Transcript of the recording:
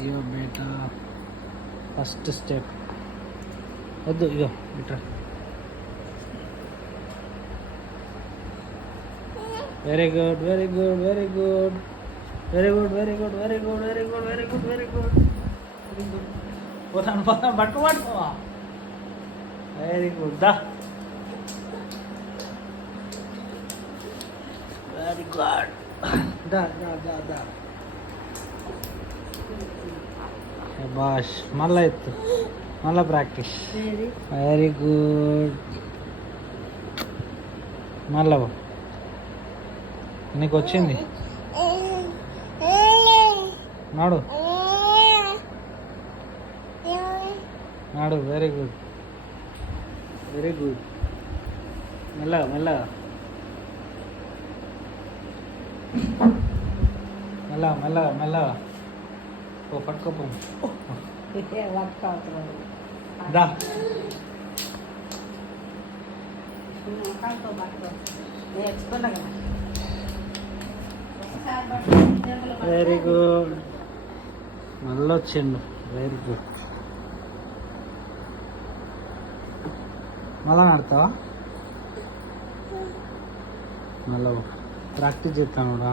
అయ్యో బేటా first step వద్దు ఇగో ఇట్రా very good very good very good very good very good very good very good very good very good very good పోతాను పోతాను పట్టుకోవా very good దా very good దా దా దా దా బాష్ మళ్ళా ఎత్తు మళ్ళా ప్రాక్టీస్ వెరీ గుడ్ మళ్ళా నీకు వచ్చింది నాడు నాడు వెరీ గుడ్ వెరీ గుడ్ మెల్లగా మెల్లగా మెల్లగా మెల్లగా మెల్లగా ఓ పట్టుకోపో దా వెరీ గుడ్ మళ్ళీ వచ్చిండు వెరీ గుడ్ మళ్ళా ఆడతావా మళ్ళా ప్రాక్టీస్ చేస్తాను కూడా